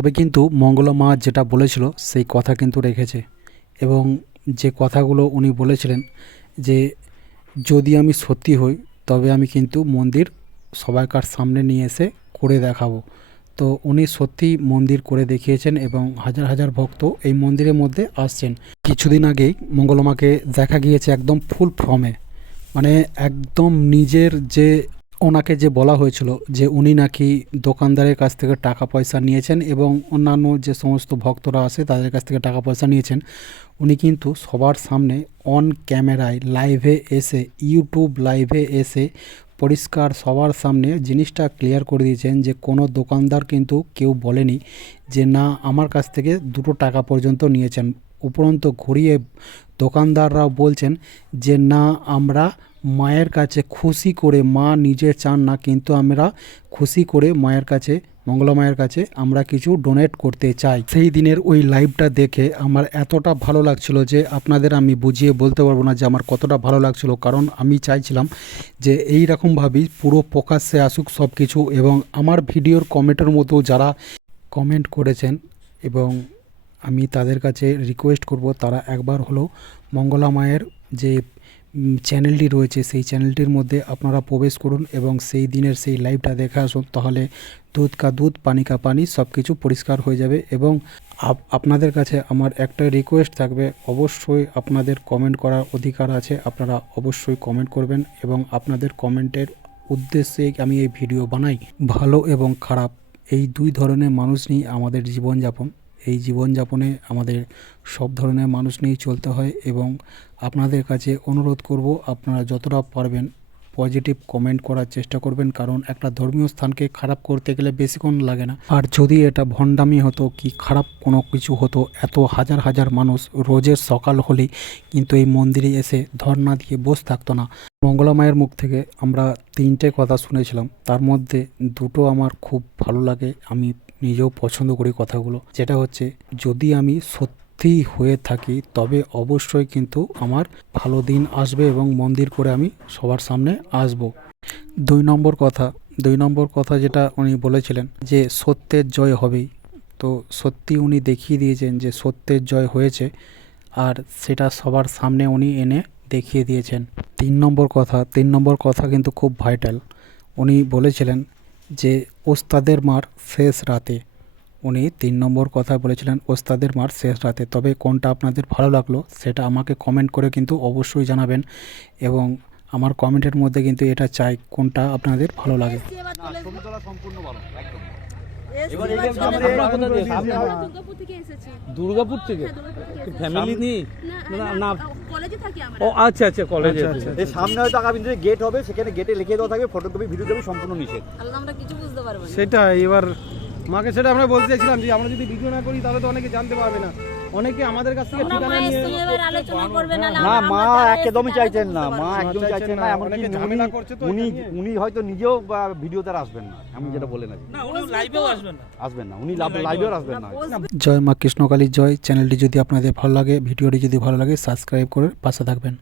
তবে কিন্তু মঙ্গলা মা যেটা বলেছিল, সেই কথা কিন্তু রেখেছে। এবং যে কথাগুলো উনি বলেছিলেন যে, যদি আমি সত্যি হই, তবে আমি কিন্তু মন্দির সবাইকার সামনে নিয়ে এসে করে দেখাবো। তো উনি সত্যি মন্দির করে দেখিয়েছেন এবং হাজার হাজার ভক্ত এই মন্দিরের মধ্যে আসছেন। কিছুদিন আগেই মঙ্গলমাকে দেখা গিয়েছে একদম ফুল ফর্মে মানে একদম নিজের যে ওনাকে যে বলা হয়েছিল যে উনি নাকি দোকানদারের কাছ থেকে টাকা পয়সা নিয়েছেন এবং অন্যান্য যে সমস্ত ভক্তরা আছে তাদের কাছ থেকে টাকা পয়সা নিয়েছেন, উনি কিন্তু সবার সামনে অন ক্যামেরায় লাইভে এসে ইউটিউব লাইভে এসে পরিষ্কার সবার সামনে জিনিসটা ক্লিয়ার করে দিয়েছেন যে কোনো দোকানদার কিন্তু কেউ বলেনি যে না, আমার কাছ থেকে দুটো টাকা পর্যন্ত নিয়েছেন। উপরন্ত ঘুরিয়ে দোকানদাররাও বলছেন যে না, আমরা মায়ের কাছে খুশি করে মা নিজে চান না, কিন্তু আমরা খুশি করে মায়ের কাছে, মঙ্গলা মায়ের কাছে আমরা কিছু ডোনেট করতে চাই। সেই দিনের ওই লাইভটা দেখে আমার এতটা ভালো লাগছিল যে আপনাদের আমি বুঝিয়ে বলতে পারব না যে আমার কতটা ভালো লাগছিল। কারণ আমি চাইছিলাম যে এই রকমভাবেই পুরো প্রকাশ্যে আসুক সব কিছু এবং আমার ভিডিওর কমেন্টের মতো যারা কমেন্ট করেছেন এবং আমি তাদের কাছে রিকোয়েস্ট করব, তারা একবার হলো মঙ্গলা মায়ের যে চ্যানেলটি রয়েছে, সেই চ্যানেলটির মধ্যে আপনারা প্রবেশ করুন এবং সেই দিনের সেই লাইভটা দেখে আসুন, তাহলে দুধ কা দুধ, পানি কা পানি সব কিছু পরিষ্কার হয়ে যাবে এবং আপনাদের কাছে আমার একটা রিকোয়েস্ট থাকবে, অবশ্যই আপনাদের কমেন্ট করার অধিকার আছে, আপনারা অবশ্যই কমেন্ট করবেন এবং আপনাদের কমেন্টের উদ্দেশ্যে আমি এই ভিডিও বানাই, ভালো এবং খারাপ, এই দুই ধরনের মানুষ নিয়ে আমাদের জীবনযাপন। এই জীবনযাপনে আমাদের সব ধরনের মানুষ নিয়েই চলতে হয় এবং আপনাদের কাছে অনুরোধ করব আপনারা যতটা পারবেন পজিটিভ কমেন্ট করার চেষ্টা করবেন, কারণ একটা ধর্মীয় স্থানকে খারাপ করতে গেলে বেশিক্ষণ লাগে না। আর যদি এটা ভণ্ডামি হতো কি খারাপ কোনো কিছু হতো, এত হাজার হাজার মানুষ রোজের সকাল হলেই কিন্তু এই মন্দিরে এসে ধর্না দিয়ে বসে থাকতো না। মঙ্গলা মায়ের মুখ থেকে আমরা তিনটে কথা শুনেছিলাম। তার মধ্যে দুটো আমার খুব ভালো লাগে, আমি নিজেও পছন্দ করি কথাগুলো। যেটা হচ্ছে, যদি আমি সত্যি হয়ে থাকি, তবে অবশ্যই কিন্তু আমার ভালো দিন আসবে এবং মন্দির করে আমি সবার সামনে আসব। দুই নম্বর কথা, দুই নম্বর কথা যেটা উনি বলেছিলেন যে, সত্যের জয় হবেই। তো সত্যি উনি দেখিয়ে দিয়েছেন যে, সত্যের জয় হয়েছে আর সেটা সবার সামনে উনি এনে দেখিয়ে দিয়েছেন। তিন নম্বর কথা, তিন নম্বর কথা কিন্তু খুব ভাইটাল উনি বলেছিলেন যে ওস্তাদের মার শেষ রাতে। উনি তিন নম্বর কথা বলেছিলেন ওস্তাদের মার শেষ রাতে। তবে কোনটা আপনাদের ভালো লাগল সেটা আমাকে কমেন্ট করে কিন্তু অবশ্যই জানাবেন এবং আমার কমেন্টের মধ্যে কিন্তু এটা চাই কোনটা আপনাদের ভালো লাগে। দুর্গাপুর থেকে। ফ্যামিলি নিয়ে? না, না, না, না। কলেজে থাকি আমরা। ও আচ্ছা আচ্ছা কলেজে এই সামনে হয়তো আগামী দিনে গেট হবে সেখানে গেটে লিখে দেওয়া থাকবে ফটোকপি ভিডিও সম্পূর্ণ নিষেধ। তাহলে আমরা কিছু বুঝতে পারব না। এবার মাকে সেটা আমরা বলতে চাইছিলাম যে আমরা যদি ভিডিও না করি তাহলে তো অনেকে জানতে পারবে না। অনেকে আমাদের কাছ থেকে ঠিকানা নিয়ে সঙ্গে এবার আলোচনা করবে না না মা একদমই চাইছেন না মা একদম চাইছেন না, এমনকি উনি ঝামেলা করছে তো উনি উনি হয়তো নিজেও বা ভিডিওতে আর আসবেন না আমি যেটা বলে না না উনি লাইভেও আসবেন না। আসবেন না উনি লাইভেও আসবেন না। জয় মা কৃষ্ণকালী জয়। চ্যানেলটি যদি আপনাদের ভালো লাগে ভিডিওটি যদি ভালো লাগে সাবস্ক্রাইব করে পাশে থাকবেন।